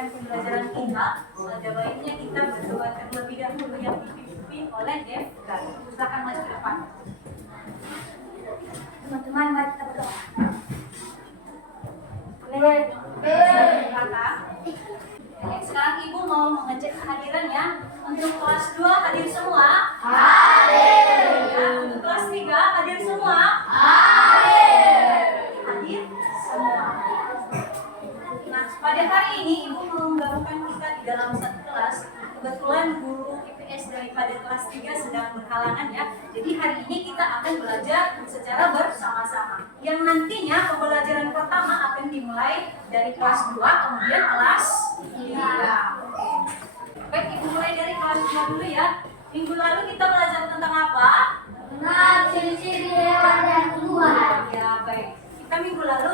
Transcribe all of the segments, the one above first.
memulaikan pembelajaran kita, ada baiknya kita berdoa terlebih dahulu yang dipimpin oleh Devga. Silakan maju ke depan. Teman-teman, mari kita berdoa. Sekarang Ibu mau mengecek kehadiran ya. Untuk kelas 2 hadir semua? Hadir. Ya, untuk kelas 3 hadir semua? Hadir. Hadir semua. Nah, pada hari ini Ibu menggabungkan kita di dalam satu kelas. Kebetulan guru IPS daripada kelas 3 sedang berhalangan ya. Jadi hari ini kita akan belajar secara bersama-sama. Yang nantinya pembelajaran pertama akan dimulai dari kelas 2 kemudian kelas 3. Baik, Ibu mulai dari kelas 2 dulu ya. Minggu lalu kita belajar tentang apa? Tentang ciri-ciri hewan dan tumbuhan. Ya, baik. Kita minggu lalu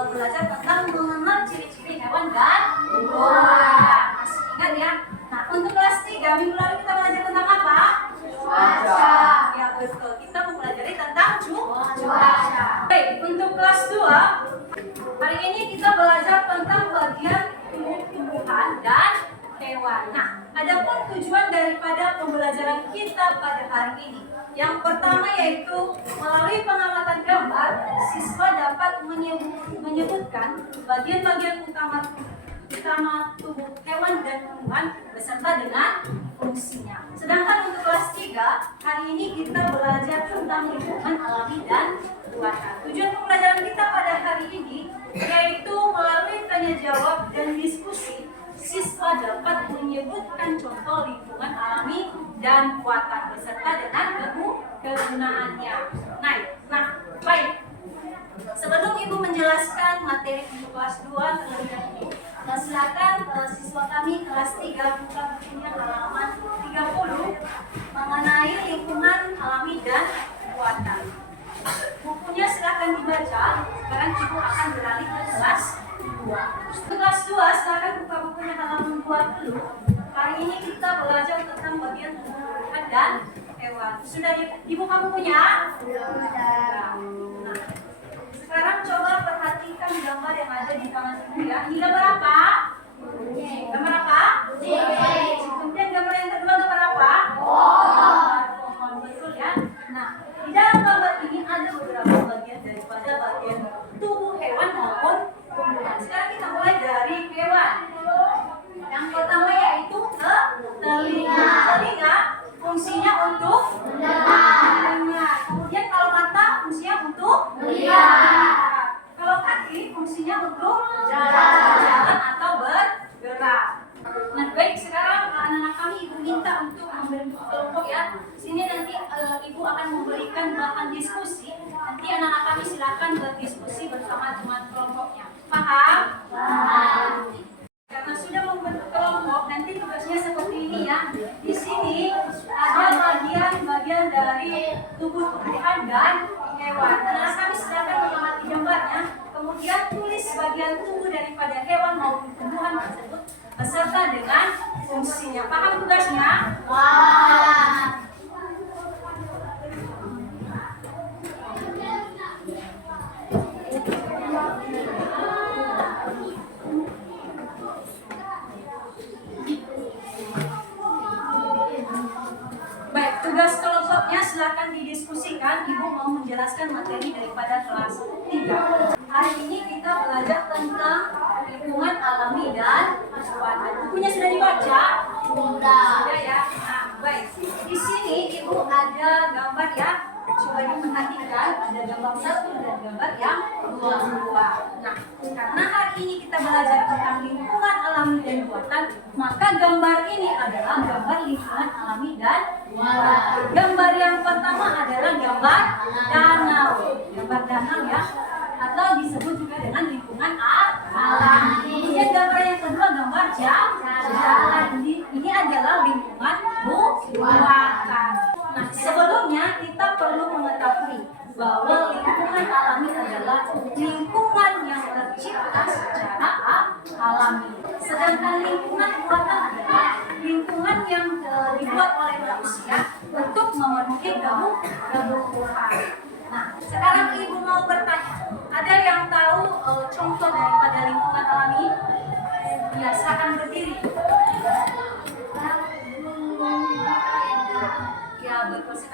belajar tentang mengenal ciri-ciri hewan dan tumbuhan. Masih ingat ya? Nah, untuk kelas 3 minggu lalu kita belajar tentang apa? Cuaca. Ya, betul. Kita mempelajari tentang Cuaca. Baik, untuk kelas 2 hari ini kita belajar tentang bagian tumbuh-tumbuhan dan hewan. Nah, adapun tujuan daripada pembelajaran kita pada hari ini, yang pertama yaitu melalui pengamatan gambar, siswa dapat menyebutkan bagian-bagian utama tubuh hewan dan tumbuhan beserta dengan fungsinya. Sedangkan untuk kelas 3, hari ini kita belajar tentang lingkungan alami dan buatan. Tujuan pembelajaran kita pada hari ini yaitu melalui tanya jawab dan diskusi, siswa dapat menyebutkan contoh lingkungan alami dan buatan beserta dengan kegunaannya. Nah, baik. Sebelum Ibu menjelaskan materi untuk kelas 2 terlebih dahulu, silakan siswa kami kelas 3 buka bukunya halaman 30 mengenai lingkungan alami dan buatan. Bukunya silakan dibaca. Sekarang Ibu akan beralih ke kelas 2. Kelas 2 silakan buka bukunya halaman 20. Hari ini kita belajar tentang bagian tumbuhan dan hewan. Sudah dibuka bukunya? Sudah. Nah, sekarang coba perhatikan gambar yang ada di tangan Ibu ya. Ini gambar apa? Gambar apa? Kemudian gambar yang kedua gambar apa? Pohon. Betul ya. Nah, di dalam gambar ini ada beberapa bagian daripada bagian tubuh hewan maupun tumbuhan. Sekarang kita mulai dari hewan. Yang pertama yaitu telinga. Telinga fungsinya untuk mendengar. Kemudian kalau mata fungsinya untuk melihat. Kalau kaki fungsinya untuk jalan atau bergerak. Nah, baik, sekarang anak-anak kami Ibu minta untuk membentuk kelompok ya. Sini nanti Ibu akan memberikan bahan diskusi. Nanti anak-anak kami silakan berdiskusi bersama teman kelompoknya. Paham? Paham. Karena sudah membentuk kelompok, nanti tugasnya seperti ini ya. Di sini ada bagian-bagian dari tubuh-tumbuhan dan hewan. Anak-anak kami silakan mengamati gambarnya. Kemudian tulis bagian tubuh daripada hewan maupun tumbuhan tersebut beserta dengan fungsinya. Paham tugasnya? Wah. Baik, tugas kelompoknya silakan didiskusikan. Ibu mau menjelaskan materi daripada kelas 3. Hari ini kita belajar tentang lingkungan alami dan buatan. Bukunya sudah dibaca? Sudah ya. Nah, baik. Di sini Ibu ada gambar ya. Coba diperhatikan, ada gambar 1 dan gambar yang 2. Nah, karena hari ini kita belajar tentang lingkungan alami dan buatan, maka gambar ini adalah gambar lingkungan alami dan buatan. Gambar yang pertama adalah gambar danau. Gambar danau ya, atau disebut juga dengan lingkungan alami. Kemudian gambar yang kedua gambar jalan. Ini adalah lingkungan buatan. Nah, sebelumnya kita perlu mengetahui bahwa lingkungan alami adalah lingkungan yang tercipta secara alami. Sedangkan lingkungan buatan adalah lingkungan yang dibuat oleh manusia untuk memenuhi kebutuhan. Nah, sekarang Ibu mau bertanya, ada yang tahu contoh daripada lingkungan alami? Ya,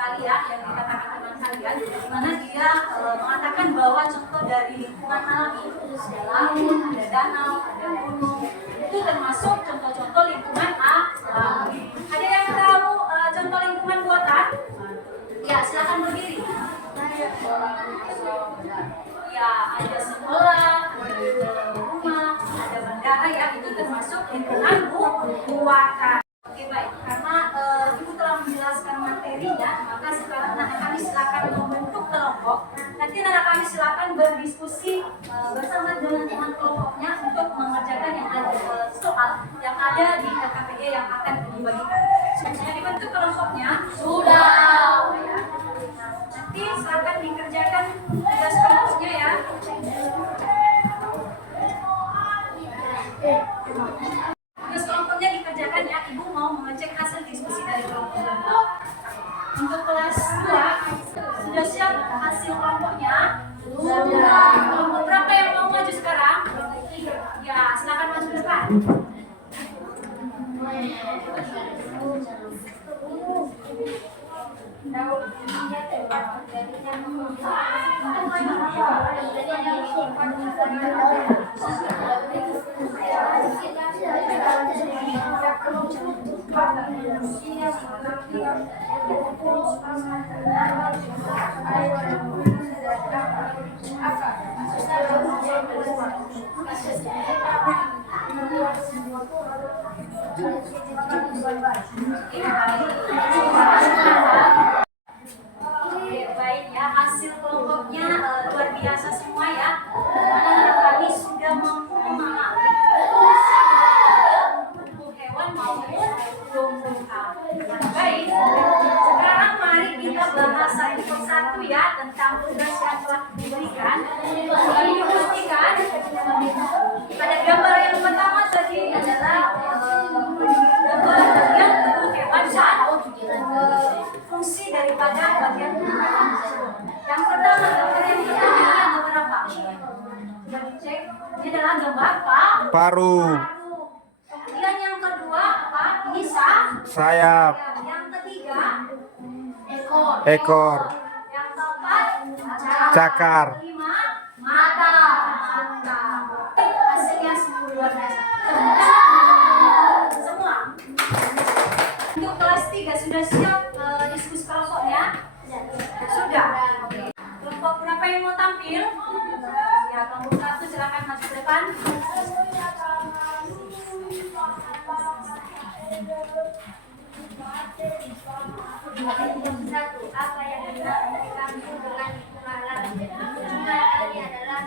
sekali ya yang dikatakan teman kalian, di mana dia mengatakan bahwa contoh dari lingkungan alami itu ada laut, ada danau, ada gunung, itu termasuk contoh-contoh lingkungan alami. Ada yang tahu contoh lingkungan buatan? Ya, silakan berdiri. Ya, ada sekolah, ada rumah, ada bandara ya, itu termasuk lingkungan buatan. Oke baik, karena Ibu telah menjelaskan materinya, maka sekarang anak kami silakan membentuk kelompok. Nanti anak kami silakan berdiskusi bersama dengan teman kelompoknya untuk mengerjakan yang ada soal yang ada di KKPG yang akan dibagikan. Sudah dibentuk kelompoknya? Sudah. Ya. Nanti silakan dikerjakan tugas kelompoknya ya. Tugas kelompoknya dikerjakan ya. Ibu mau mengecek hasil diskusi dari kelompok. Untuk kelas 2 sudah siap hasil kelompoknya? Sudah. Kelompok berapa yang mau maju sekarang? Ya, silakan maju ke depan. Oke, baik ya, hasil kelompoknya luar biasa semua ya. Karena kami sudah memahami tubuh hewan maupun tumbuhan. Baik, sekarang mari kita bahas satu persatu ya tentang tugas yang telah diberikan. Kami dipastikan pada gambar yang pertama tadi adalah gambar bagian tubuh hewan dan fungsi daripada bagian tubuh hewan. Yang pertama, gambar yang pertama ada berapa? Sudah dicek. Ini adalah gambar apa? Paru. Kemudian yang kedua apa? Ini Sayap. Yang ketiga Ekor. Yang keempat Cakar. kelima mata. Hasilnya luar biasa. Semua. Untuk kelas 3 sudah siap diskusi kelompoknya? Sudah. Kelompok berapa yang mau tampil? Ya, kelompok 1 silakan maju ke depan. Satu, apa yang dinamakan dengan lingkungan alam? Lingkungan alam adalah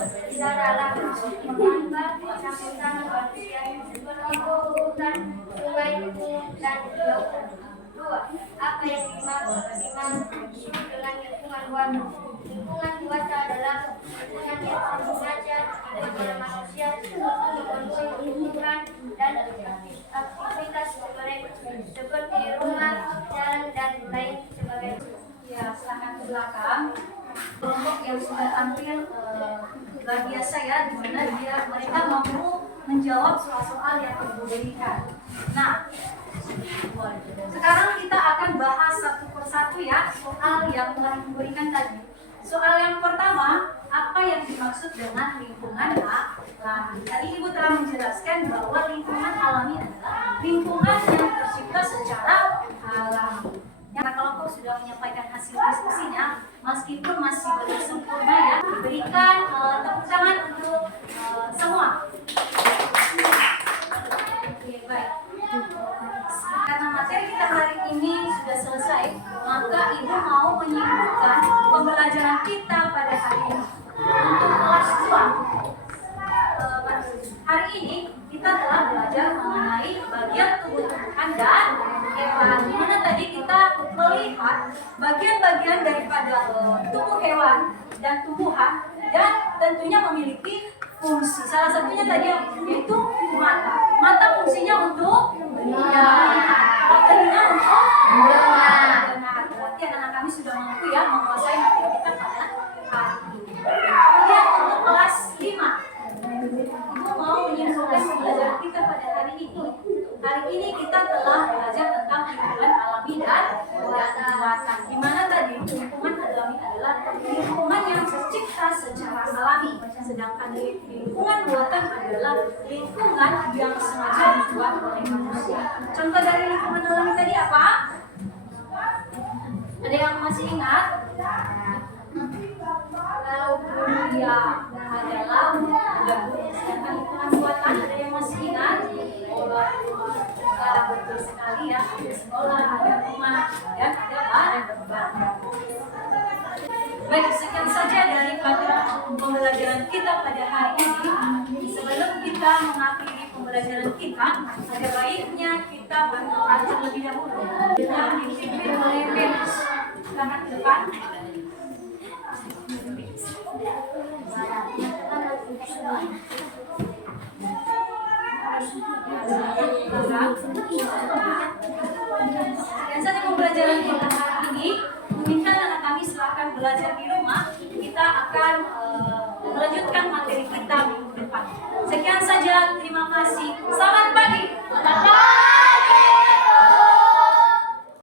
secara alam tanpa campur manusia seperti hutan, sungai, gunung, dan lautan. Dua, apa yang dimaksud dengan lingkungan buatan? Lingkungan buatan adalah lingkungan yang sengaja oleh manusia untuk memenuhi kebutuhan dan aktivitas seperti rumah, jalan, dan lain sebagainya. Ya, silakan ke belakang. Kelompok yang sudah tampil luar biasa ya, di mana mereka mampu menjawab soal-soal yang ibu berikan. Nah, sekarang kita akan bahas satu persatu ya soal yang telah diberikan tadi. Soal yang pertama, apa yang dimaksud dengan lingkungan alami? Tadi Ibu telah menjelaskan bahwa lingkungan alami adalah lingkungan yang tercipta secara alami. Yang kelompok sudah menyampaikan hasil diskusinya, meskipun masih belum sempurna ya, berikan tepuk tangan untuk semua. Oke, baik. Karena materi kita hari ini sudah selesai, maka Ibu mau menyimpulkan pembelajaran kita pada hari ini. Untuk kelas 2, hari ini kita telah belajar mengenai bagian tubuh-tubuhan dan hewan. Di mana tadi kita melihat bagian-bagian daripada tubuh hewan dan tumbuhan dan tentunya memiliki fungsi. Salah satunya tadi yaitu mata. Mata fungsinya untuk melihat. Telinga untuk mendengar. Berarti anak-anak kami sudah mampu ya menguasai materi kita pada hari ini. Kemudian untuk kelas 5, Ibu mau menyimpulkan pembelajaran kita pada hari ini. Hari ini kita telah belajar tentang lingkungan alami dan secara alami, sedangkan lingkungan buatan adalah lingkungan yang sengaja dibuat oleh manusia. Contoh dari lingkungan alami tadi apa? Ada yang masih ingat? Laut, ya, ada laut, ada gunung. Sedangkan lingkungan buatan ada yang masih ingat? Ya, betul sekali ya. Ada sekolah, ada rumah, dan ada barang. Baik, sekian saja daripada pembelajaran kita pada hari ini. Sebelum kita mengakhiri pembelajaran kita, ada baiknya kita berdoa terlebih dahulu. Yang dipimpin oleh Venus. Selamat ke depan. Dan saja pembelajaran kita hari ini, meminta anak kami silakan belajar di rumah. Kita akan melanjutkan materi kita minggu depan. Sekian saja, terima kasih. Selamat pagi.